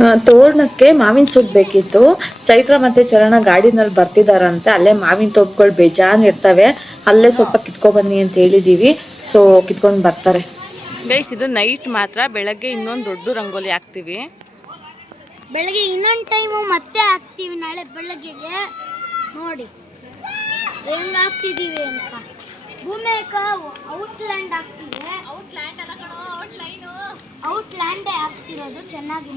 ನಾನು ತೋರಣಕ್ಕೆ ಮಾವಿನ ಸೊಪ್ಪು ಬೇಕಿತ್ತು. ಚೈತ್ರ ಮತ್ತೆ ಚರಣ ಗಾಡಿನಲ್ಲಿ ಬರ್ತಿದಾರಂತೆ. ಅಲ್ಲೇ ಮಾವಿನ ತೊಪ್ಪುಗಳು ಬೇಜಾನ್ ಇರ್ತವೆ. ಅಲ್ಲೇ ಸ್ವಲ್ಪ ಕಿತ್ಕೊಬನ್ನಿ ಅಂತ ಹೇಳಿದೀವಿ. ಸೊ ಕಿತ್ಕೊಂಡು ಬರ್ತಾರೆ ಗೈಸ್. ಇದು ನೈಟ್ ಮಾತ್ರ. ಬೆಳಗ್ಗೆ ಇನ್ನೊಂದು ದೊಡ್ಡ ರಂಗೋಲಿ ಹಾಕ್ತಿವಿ. ಬೆಳಗ್ಗೆ ಇನ್ನೊಂದು ಟೈಮು ಮತ್ತೆ ಹಾಕ್ತೀವಿ. ನಾಳೆ ಬೆಳಗ್ಗೆಗೆ ನೋಡಿ ಹೆಂಗ್ ಹಾಕ್ತಿದೀವಿ ಅಂತ. ಭೂಮಿಕ ಔಟ್ಲ್ಯಾಂಡ್ ಹಾಕ್ತಿದೆ. ಔಟ್ಲ್ಯಾಂಡೇ ಹಾಕ್ತಿರೋದು. ಚೆನ್ನಾಗಿ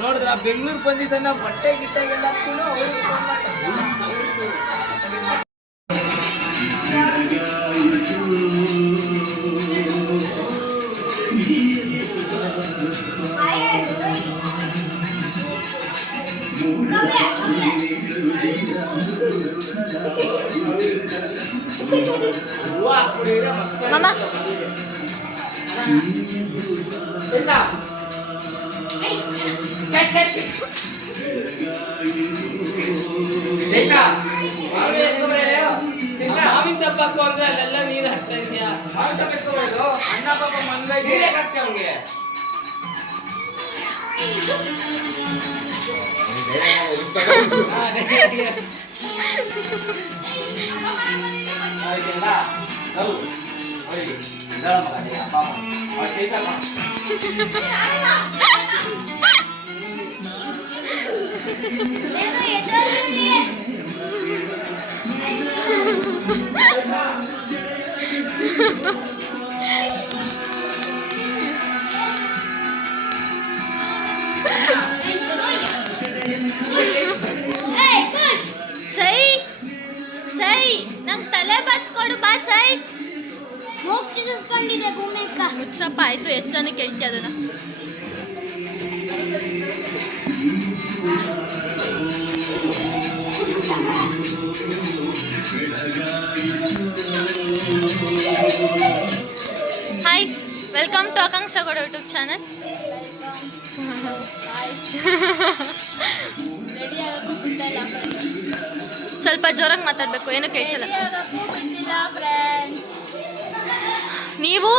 ನೋಡಿದ್ರ ಬೆಂಗಳೂರು ಬಂದಿದ್ದಾನ ಬಟ್ಟೆ ಗಿಟ್ಟಾಗೆಲ್ಲ ಮಾಮ ಮಾವಿನ ತಪ್ಪು ಅಂದ್ರೆ ಅಲ್ಲೆಲ್ಲ ನೀರು ಹಾಕ್ತಾ ಇದೆಯಾ? ಅಣ್ಣ ಪಾಪ ಮಂಗೈ ಹಾಕ್ತೇವೆ ಅವ್ನಿಗೆ. ಆಯ್ತಲ್ಲ? ಹೌದು. ಸೈ ಸೈ ನಂಗೆ ತಲೆ ಬಚ್ಕೊಡು ಬಾ ಸೈ. ಮೂಗ್ ಚಿಗಿಸ್ಕೊಂಡಿದೆ ಭೂಮಿ ಅಕ್ಕ. ಮುಚ್ಚಪ್ಪ ಆಯ್ತು, ಎಷ್ಟನ್ನು ಕೇಳ್ತಿ ಅದನ್ನ. Hi, welcome to Akanksha Gowda YouTube channel. ಸ್ವಲ್ಪ ಜೋರಾಗಿ ಮಾತಾಡಬೇಕು, ಏನೂ ಕೇಳಿಸಲ್ಲ. ನೀವು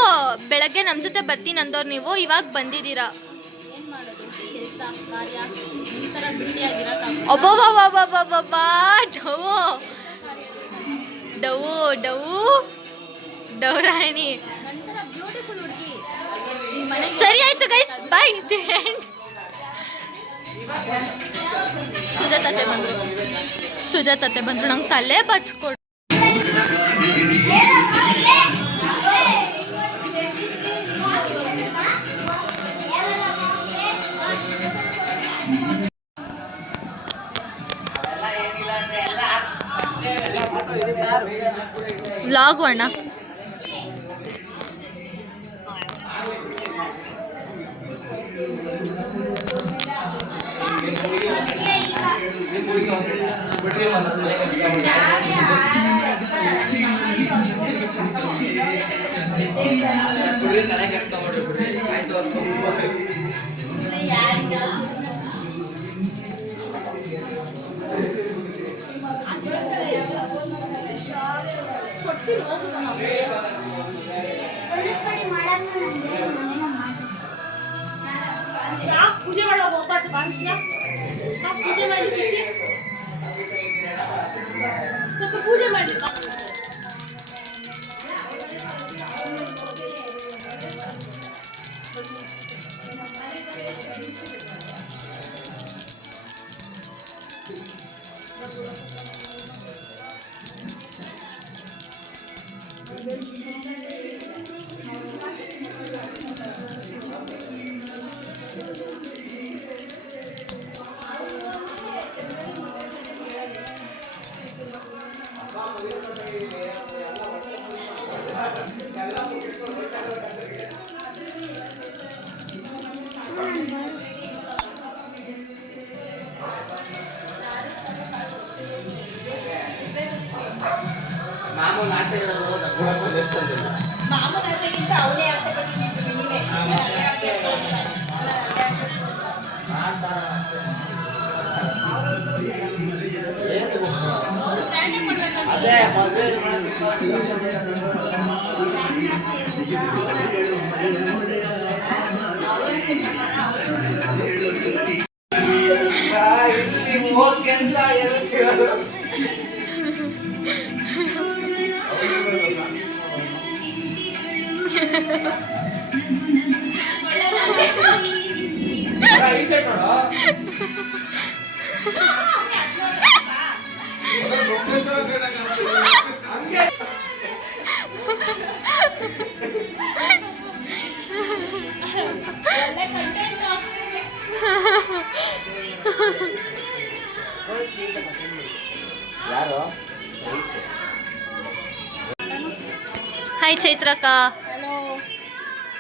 ಬೆಳಗ್ಗೆ ನಮ್ಮ ಜೊತೆ ಬರ್ತೀನಿ ಅಂದವ್ರು, ನೀವು ಇವಾಗ ಬಂದಿದ್ದೀರಾ. ಒಬ್ಬೊಬ್ಬ ಡವು ಡವು ಡವು ಡೌರಾಣಿ. ಸರಿ ಆಯ್ತು ಗೈಸ್, ಬಾಯ್. ಸುಜಾತತೆ ಬಂದ್ರು, ನಂಗೆ ತಲೆ ಬಚ್ಕೊಡು. ವ್ಲಾಗ್ ಅಣ್ಣ. ಪೂಜೆ ಮಾಡೋ ಹೋಗ್ಬಾರ್ದು ಬಾಂಗ್ಸಿಯ ಪೂಜೆ ಮಾಡಿ ಸ್ವಲ್ಪ ಪೂಜೆ ಮಾಡಿ. ಹಾಯ್ ಚೈತ್ರಕ್ಕ. ಹಲೋ,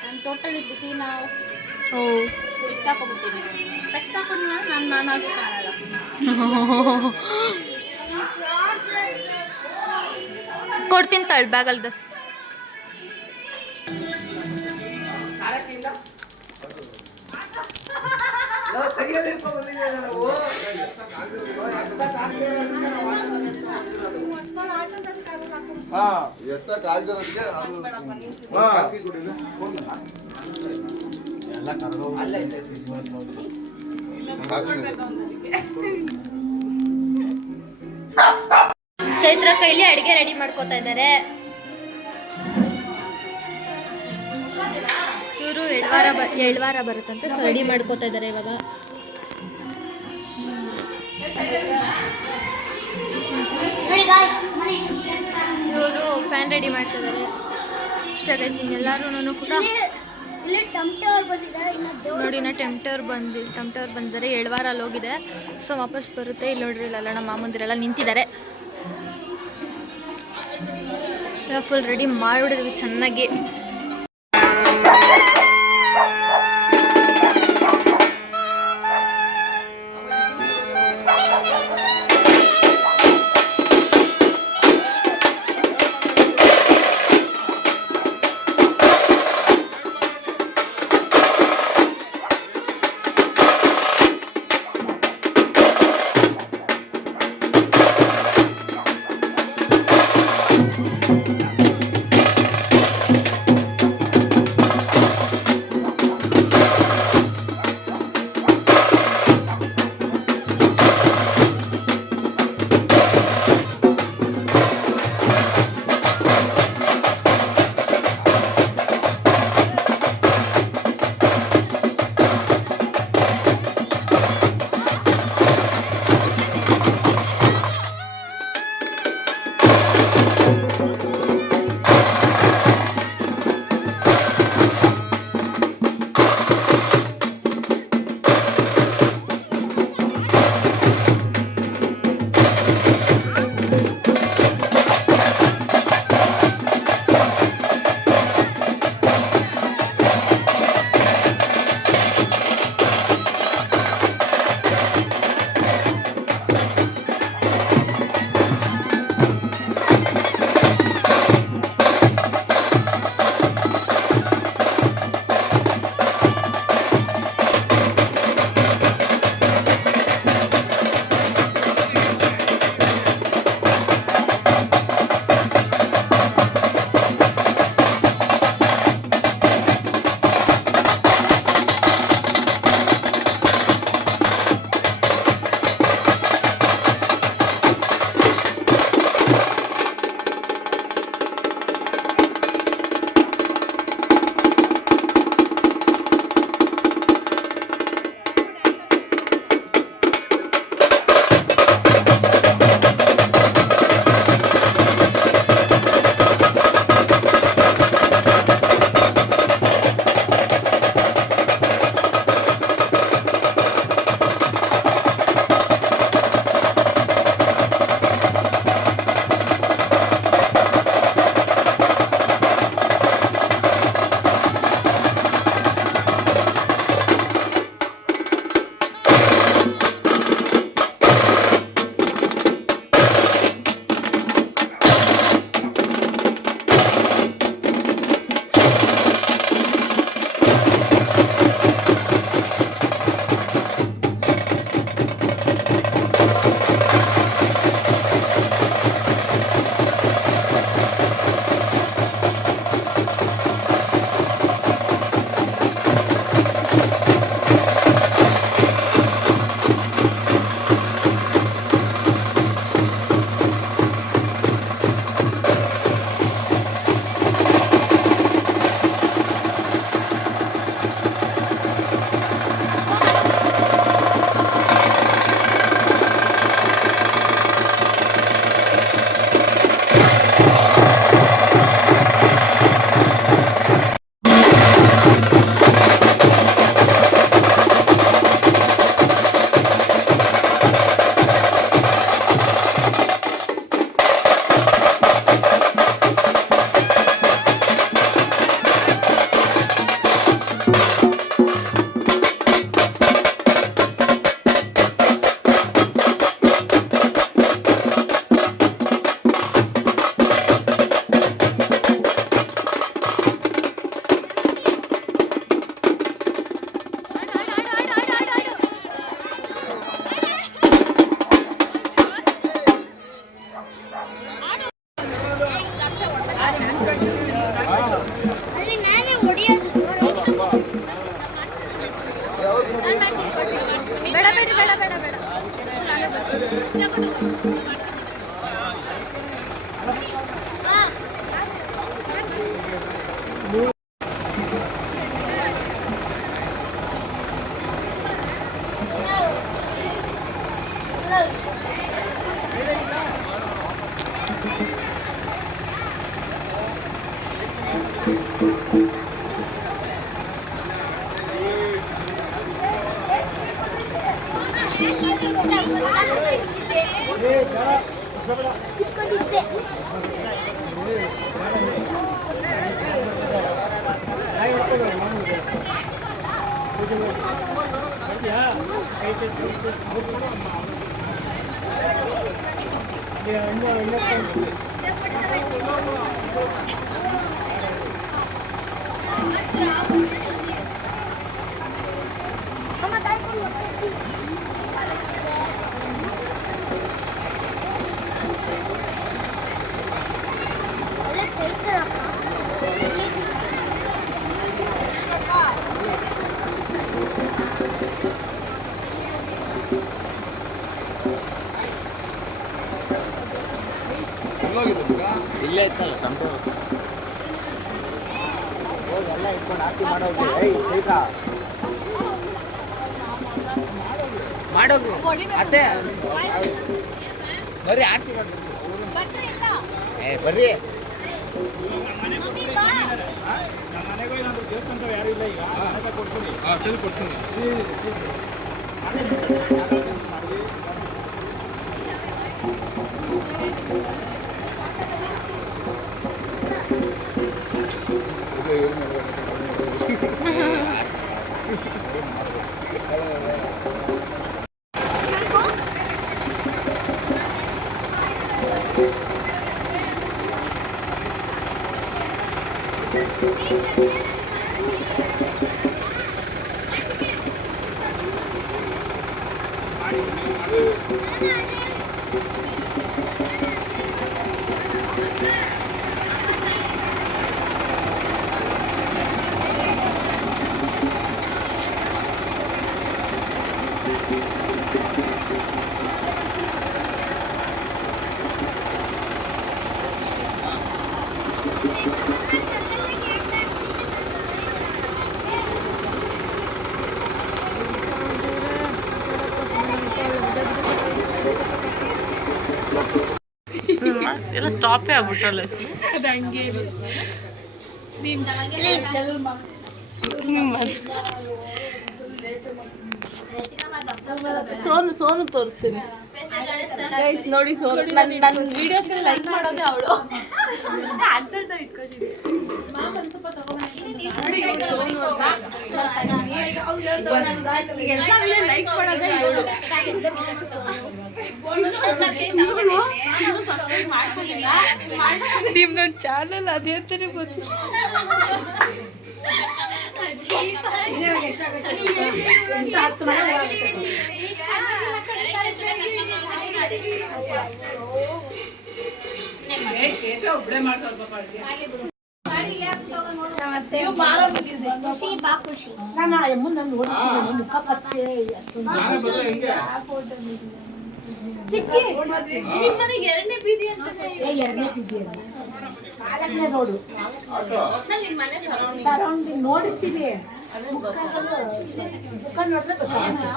ನಾನು ಟೋಟಲಿ ಬಿಸಿ. ನಾವು ಓ ಸ್ಪೆಕ್ಸ್ ಹಾಕೊಂಡ್ನ ನಾನಾಗಿ ಕಾಣಲ್ಲ. ಕೊಡ್ತೀನಿ ತಳ್ ಬ್ಯಾಗಲ್ದು. ಚೈತ್ರ ಕೈಲಿ ಅಡಿಗೆ ರೆಡಿ ಮಾಡ್ಕೋತಾ ಇದ್ದಾರೆ. ಎರಡು ವಾರ ಬರುತ್ತಂತೆ. ಸೊ ರೆಡಿ ಮಾಡ್ಕೋತಾ ಇದ್ದಾರೆ ಇವಾಗ. ಇವರು ಫ್ಯಾನ್ ರೆಡಿ ಮಾಡ್ತಾ ಇದ್ದಾರೆ ಇಷ್ಟ ಗೈಸ್. ಇನ್ನೆಲ್ಲರೂ ಕೂಡ ನೋಡಿ ನಾ ಟೆಂಪ್ಟರ್ ಬಂದಿದ್ದಾರೆ. 7 ವಾರ ಅಲ್ಲಿ ಹೋಗಿದೆ. ಸೊ ವಾಪಸ್ ಬರುತ್ತೆ. ಇಲ್ಲಿ ನೋಡ್ರಿ ಇಲ್ಲೆಲ್ಲ ನಮ್ಮ ಮಾಮಂದಿರೆಲ್ಲ ನಿಂತಿದ್ದಾರೆ. ಫುಲ್ ರೆಡಿ ಮಾಡಿಬಿಡಿದ್ವಿ ಚೆನ್ನಾಗಿ. ಎಲ್ಲೋಗಿದೆ ಈಗ? ಇಲ್ಲೇ ಇತ್ತಲ್ಲ ಸಂತೆ ಹೋಗಿ ಎಲ್ಲ ಇಟ್ಕೊಂಡು ಆರತಿ ಮಾಡೋಗಿ ಮಾಡೋಗಿ ಅತ್ತೆ ಬರ್ರಿ ಆರತಿ ಮಾಡ್ರಿ ಬರ್ರಿ ಕೊಡ್ತೀನಿ ಎಲ್ಲ ಸ್ಟಾಪೇ ಆಗ್ಬಿಟ್ಟಲ್ಲ ಸೋನು ತೋರಿಸ್ತೀನಿ ನೋಡಿ ಸೋನು ನನ್ನ ವಿಡಿಯೋಗೆ ಲೈಕ್ ಮಾಡೋದೇ ಅವಳು ಲೈಕ್ ಮಾಡೋದೇ ಇವಳು ನಿಮ್ ನನ್ನ ಚಾನಲ್ ಅದೇ ಅಂತಾನೆ ಗೊತ್ತಿಲ್ಲ. ನಾನು ಅಮ್ಮನ ನೋಡ್ತೀನಿ ಮುಖ ಪರಿಚಯ ನಿಮ್ಮನೆಗೆ ಎರಡನೇ ಬೀದಿ ಅಂತ ಎರಡನೇ ಬೀದಿ ಅಲ್ಲ 4ನೇ ರೋಡು ಸರೌಂಡಿಂಗ್ ನೋಡಿರ್ತೀವಿ ಮುಖ ನೋಡಿದ್ರೆ ಗೊತ್ತಾಗುತ್ತೆ.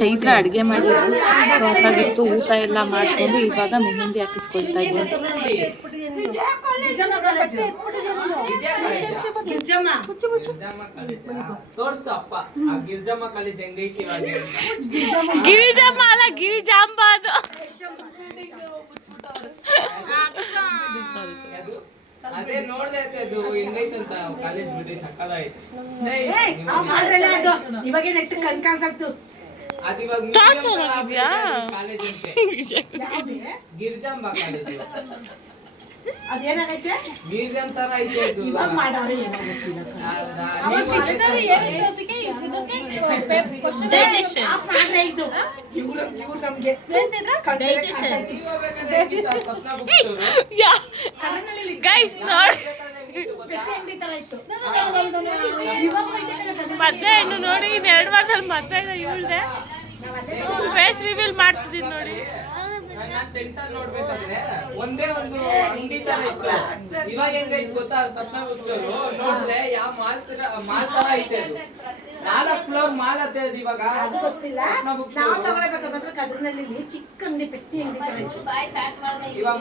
ಚೈತ್ರ ಅಡುಗೆ ಮಾಡಿದ್ದು ಸಖತ್ತಾಗಿತ್ತು. ಊಟ ಎಲ್ಲ ಮಾಡ್ಕೊಂಡು ಇವಾಗ ಮೆಹಂದಿ ಹಾಕಿಸ್ಕೊಳ್ತಾ ಇದ್ದೀನಿ. ಗಿರಿಜಮ್ಮ ಅಲ್ಲ ಗಿರಿಜಾಂಬ ಅದು. ಅದೇ ನೋಡ್ದೆ ಅದು ಹೆಂಗೈತೆ ಅಂತ ಕಾಲೇಜ್ ಬಿಡಿ ಸಕ್ಕದಾಯ್ತು. ಇವಾಗ ನೆಟ್ಟು ಕಣ್ ಕಾಣಿಸ್ತು. ಅದು ಇವಾಗ ಕಾಲೇಜ್ ಅಂತೆ ಗಿರಿಜಾಂಬ ಕಾಲೇಜ್. ಅದೇನಾಗೈತೆ ಮ್ಯೂಸಿಯಂ ತರ ಐತೆ ಅದು. ಇವಾಗ ಮಾಡವ್ರೆ ಏನಾಗುತ್ತಿಲ್ಲ ಇವ್ರು ನಮ್ಗೆ ಗೈಸ್ ನೋಡಿ ಮದ್ವೆ ಹೆಣ್ಣು ನೋಡಿ 2 ವಾರದಲ್ಲಿ ಮದ್ವೆ ಇವಳ್ದೆ ಫೇಸ್ ರಿವೀಲ್ ಮಾಡ್ತಿದ್ದೀನಿ ನೋಡಿ. ನೋಡ್ಬೇಕಾದ್ರೆ ಒಂದೇ ಒಂದು ಅಂಗಡಿ ತರ ಇತ್ತು. ಇವಾಗ ಹೆಂಗೈತೆ ಗೊತ್ತಾ ಸಪ್ನ ಹುಚ್ಚರು ನೋಡಿದ್ರೆ ಯಾವ ಮಾಲ್ ತರ ಐತೆ ಅದು. 4 ಫ್ಲೋರ್ ಮಾಲ್ ಅತ್ತೆ ಅದು ಇವಾಗ. ಅದು ಗೊತ್ತಿಲ್ಲ. ನಾವು ತಗೊಳ್ಬೇಕಾದ್ರೆ ಕದ್ರಿನಲ್ಲಿ ಚಿಕ್ಕ ಅಂಗಡಿ ಪೆಟ್ಟಿ ಅಂಗಡಿ ತರ ಇತ್ತು. ಇವಾಗ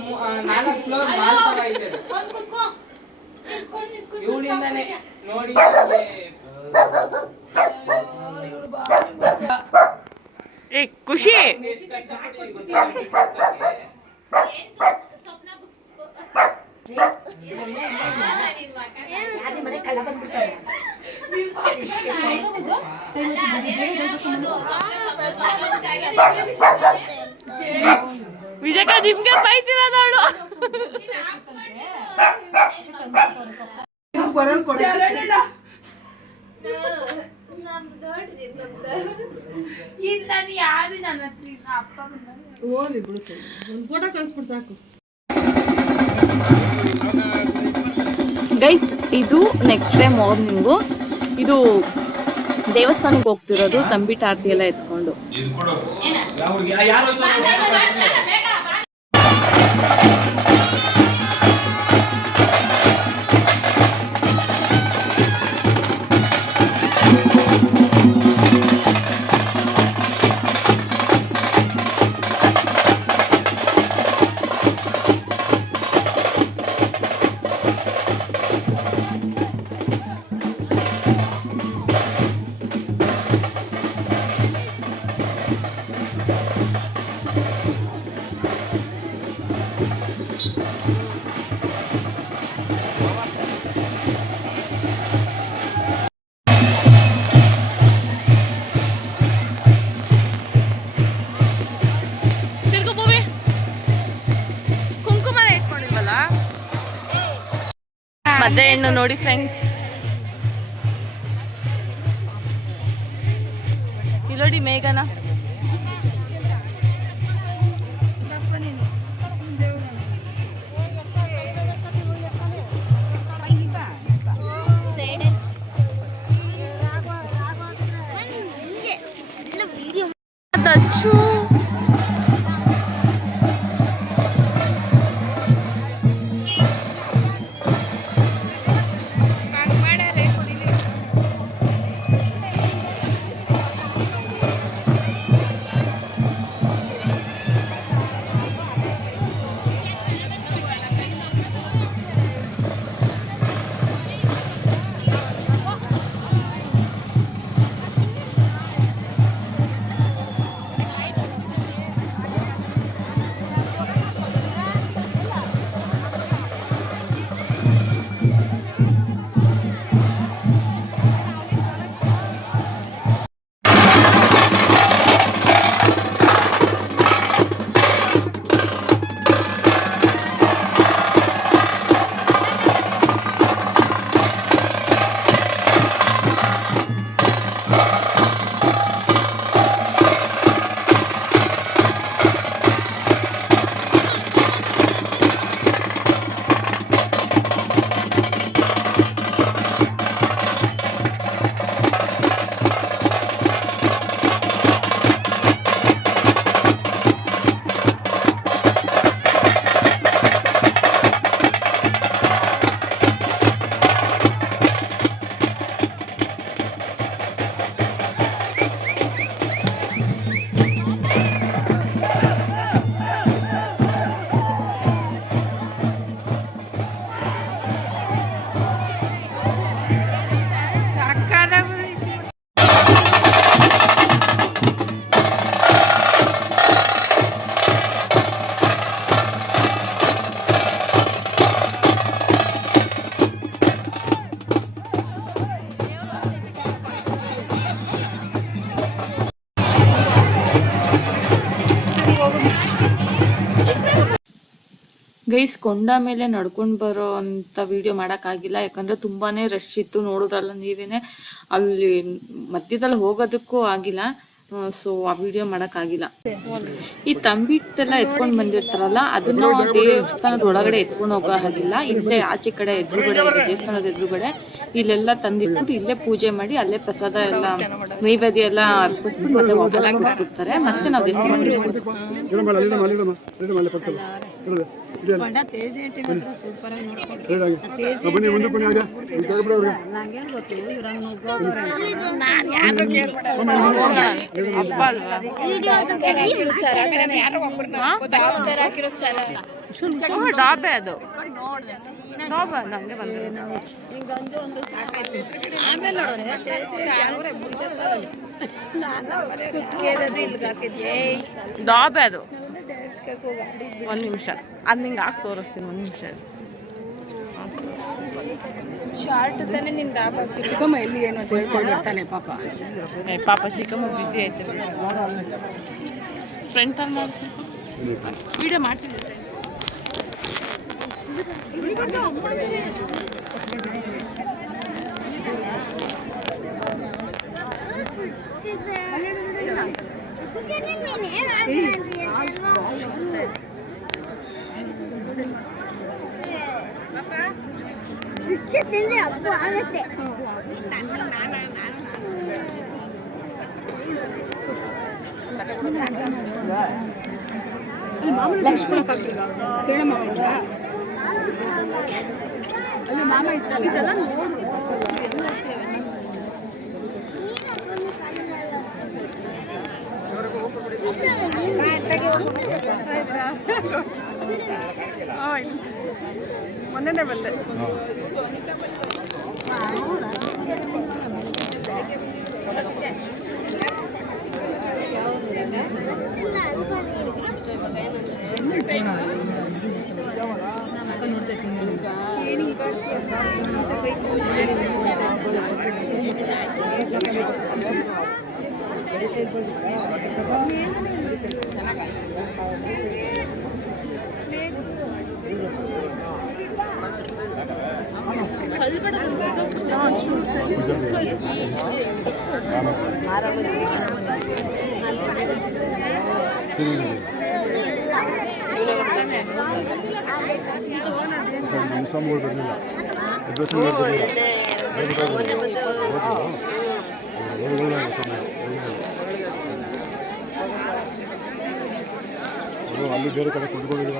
4 ಫ್ಲೋರ್ ಮಾಲ್ ತರ ಐತೆ ಅದು. ಇವಳಿಂದಾನೆ ನೋಡಿ ಏ ಖುಷಿ ಯಾರ್ ನಿಮ್ ಮನೆ ಕಳ್ಳ ಬಂದ್ಬಿಡ್ತಾರೆ. ವಿಜಯಕ ನಿಮ್ಗೆ ಬೈತಿರೋದು ಅವಳು. ಗೈಸ್ ಇದು ನೆಕ್ಸ್ಟ್ ಡೇ ಮಾರ್ನಿಂಗು. ಇದು ದೇವಸ್ಥಾನಕ್ಕೆ ಹೋಗ್ತಿರೋದು, ತಂಬಿಟ್ಟು ಆರತಿ ಎಲ್ಲ ಎತ್ಕೊಂಡು. ಕುಂಕುಮ ಇಟ್ಕೊಂಡಿಲ್ವಲ್ಲ ಮದ್ವೆ ಹೆಣ್ಣು ನೋಡಿ ಫ್ರೆಂಡ್ಸ್. ಇಲ್ಲೋಡಿ ಮೇಘನ. ತಚ್ಚು ಗೈಸ್ ಕೊಂಡ ಮೇಲೆ ನಡ್ಕೊಂಡು ಬರೋ ಅಂತ ವಿಡಿಯೋ ಮಾಡೋಕ್ಕಾಗಿಲ್ಲ, ಯಾಕಂದರೆ ತುಂಬಾ ರಶ್ ಇತ್ತು. ನೋಡೋದಲ್ಲ ನೀವೇನೆ, ಅಲ್ಲಿ ಮಧ್ಯದಲ್ಲಿ ಹೋಗೋದಕ್ಕೂ ಆಗಿಲ್ಲ. ಸೊ ಆ ವಿಡಿಯೋ ಮಾಡೋಕ್ಕಾಗಿಲ್ಲ. ಈ ತಂಬಿಟ್ಟೆಲ್ಲ ಎತ್ಕೊಂಡು ಬಂದಿರ್ತಾರಲ್ಲ, ಅದನ್ನ ದೇವಸ್ಥಾನದ ಒಳಗಡೆ ಎತ್ಕೊಂಡು ಹೋಗೋ ಹಾಗಿಲ್ಲ. ಇಲ್ಲೇ ಆಚೆ ಕಡೆ ಎದುರುಗಡೆ ಇದೆ, ದೇವಸ್ಥಾನದ ಎದುರುಗಡೆ ಇಲ್ಲೆಲ್ಲ ತಂದಿಟ್ಬಿಟ್ಟು ಇಲ್ಲೇ ಪೂಜೆ ಮಾಡಿ ಅಲ್ಲೇ ಪ್ರಸಾದ ಎಲ್ಲ ನೈವೇದ್ಯ ಎಲ್ಲ ಅರ್ಪಿಸ್ಬಿಟ್ಟು ಮತ್ತೆ ವಾಪಸ್ ಕೊಟ್ಬಿಡ್ತಾರೆ. ಮತ್ತೆ ನಾವು ದೇವಸ್ಥಾನಕ್ಕೆ ಡಾಬೆ ಅದು ಹಂಗೆ ಬಂದೆ ಹಿಂಗೊಂದು ಒಂದು ಸಾಕಾಯ್ತು ಆಮೇಲೆ ನೋಡೋಣ ಕುತ್ಕೆದದು ಇಲ್ಲಿಗೆ ಹಾಕಿದ್ಯೇ ಡಾಬೆ ಅದು ಡ್ಯಾನ್ಸ್ಗೆ ಹೋಗಿ ಒಂದು ನಿಮಿಷ ಅದು ನಿಂಗೆ ಹಾಕಿ ತೋರಿಸ್ತೀನಿ ಒಂದು ನಿಮಿಷ ಶಾರ್ಟ್ ತಾನೇ ನಿನ್ ಡಾಬ್ ಹಾಕಿ ಚಿಕ್ಕಮ್ಮ ಎಲ್ಲಿ ಏನು ಅಂತ ಹೇಳ್ಕೊಂಡಿರ್ತಾನೆ ಪಾಪ ಪಾಪ ಚಿಕ್ಕಮ್ಮ ಬಿಸಿ ಆಯ್ತು ಫ್ರೆಂಡ್ ಅಲ್ಲಿ ಮಾಡಿ ಸ್ವಲ್ಪ ವಿಡಿಯೋ ಮಾಡ್ತಿದ್ದೆ ಲಕ್ಷ್ಮಣ ಕೇಳ ಮಾಮ ಅಲ್ಲಿ ಮಾಮ ಇತ್ತಲ್ಲ ಇದೆಲ್ಲ ಮೊನ್ನೆ ಬಂದೆ ಅಲ್ಲಿ ಬೇರೆ ಕಡೆ ಕುತ್ಕೊಳ್ಳಿ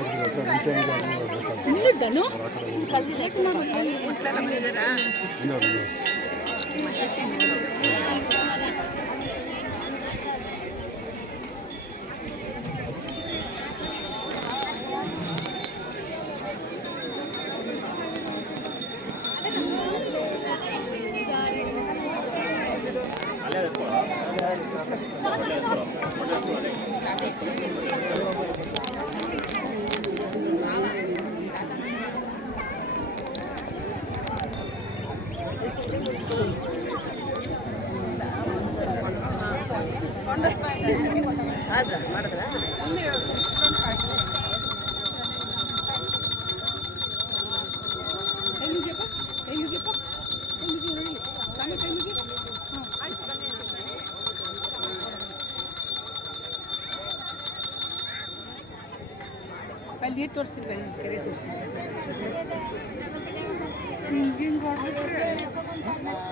ಅಲ್ಲಿ ನೀರು ತೋರಿಸ್ತಿರ್ಬೇಕು ಕೆರೆ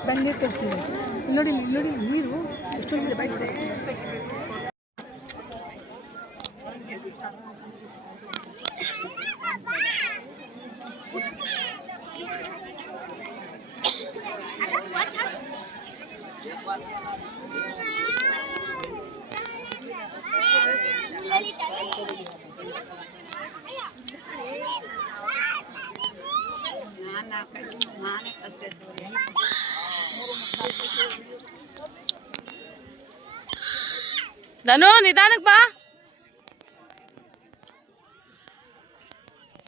ಬಂದು ನೀರು ತೋರಿಸ್ತೀನಿ ನೋಡಿ ನೋಡಿ ನೀರು ಎಷ್ಟೊಂದು ಬೈಕ್ ಧನು ನಿಧಾನಕ್ಕೆ ಬಾ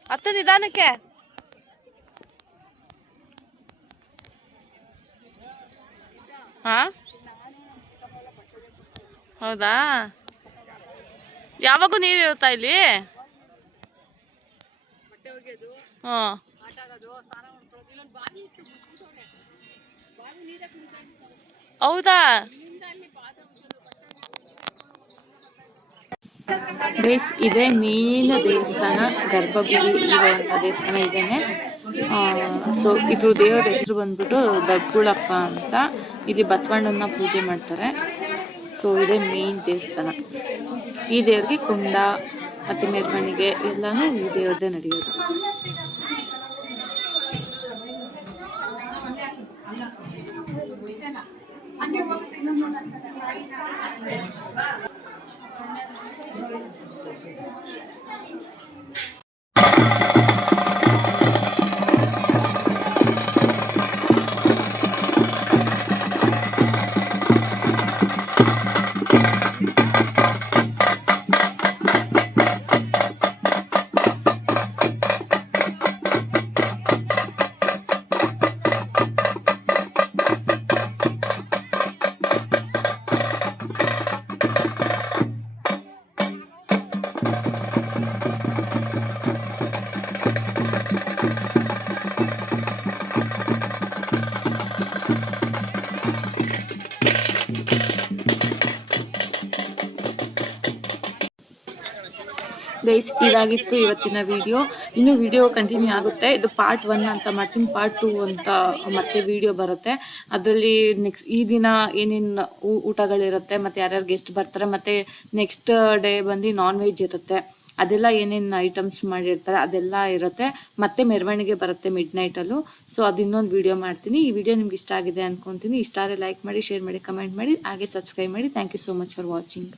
ಅತ್ತ ನಿಧಾನಕ್ಕೆ ಹಾ ಹೌದಾ ಯಾವಾಗೂ ನೀರು ಇರುತ್ತಾ ಇಲ್ಲಿ ಹಾಂ ಹೌದಾ ಗೈಸ್ ಇದೇ ಮೇನ್ ದೇವಸ್ಥಾನ ಗರ್ಭಗುಡಿ ಇರುವಂಥ ದೇವಸ್ಥಾನ ಇದೇನೆ ಸೊ ಇದು ದೇವರ ಹೆಸರು ಬಂದ್ಬಿಟ್ಟು ದಗ್ಗುಳಪ್ಪ ಅಂತ ಇಲ್ಲಿ ಬಸವಣ್ಣನ ಪೂಜೆ ಮಾಡ್ತಾರೆ ಸೊ ಇದೇ ಮೇನ್ ದೇವಸ್ಥಾನ ಈ ದೇವ್ರಿಗೆ ಕುಂಡ ಮತ್ತು ಮೆರವಣಿಗೆ ಎಲ್ಲನೂ ಈ ದೇವ್ರದ್ದೇ ನಡೆಯೋದು ಗೈಸ್ ಇದಾಗಿತ್ತು ಇವತ್ತಿನ ವಿಡಿಯೋ. ಇನ್ನು ವಿಡಿಯೋ ಕಂಟಿನ್ಯೂ ಆಗುತ್ತೆ. ಇದು ಪಾರ್ಟ್ 1 ಅಂತ ಮಾಡ್ತೀನಿ, ಪಾರ್ಟ್ 2 ಅಂತ ಮತ್ತೆ ವಿಡಿಯೋ ಬರುತ್ತೆ. ಅದರಲ್ಲಿ ನೆಕ್ಸ್ಟ್ ಈ ದಿನ ಏನೇನು ಊಟಗಳಿರುತ್ತೆ ಮತ್ತು ಯಾರ್ಯಾರು ಗೆಸ್ಟ್ ಬರ್ತಾರೆ, ಮತ್ತು ನೆಕ್ಸ್ಟ್ ಡೇ ಬಂದು ನಾನ್ ವೆಜ್ ಇರುತ್ತೆ, ಅದೆಲ್ಲ ಏನೇನು ಐಟಮ್ಸ್ ಮಾಡಿರ್ತಾರೆ ಅದೆಲ್ಲ ಇರುತ್ತೆ. ಮತ್ತೆ ಮೆರವಣಿಗೆ ಬರುತ್ತೆ ಮಿಡ್ ನೈಟಲ್ಲೂ. ಸೊ ಅದು ಇನ್ನೊಂದು ವಿಡಿಯೋ ಮಾಡ್ತೀನಿ. ಈ ವಿಡಿಯೋ ನಿಮ್ಗೆ ಇಷ್ಟ ಆಗಿದೆ ಅಂದ್ಕೊತೀನಿ. ಇಷ್ಟ ಆದರೆ ಲೈಕ್ ಮಾಡಿ, ಶೇರ್ ಮಾಡಿ, ಕಮೆಂಟ್ ಮಾಡಿ, ಹಾಗೆ ಸಬ್ಸ್ಕ್ರೈಬ್ ಮಾಡಿ. Thank you so much for watching.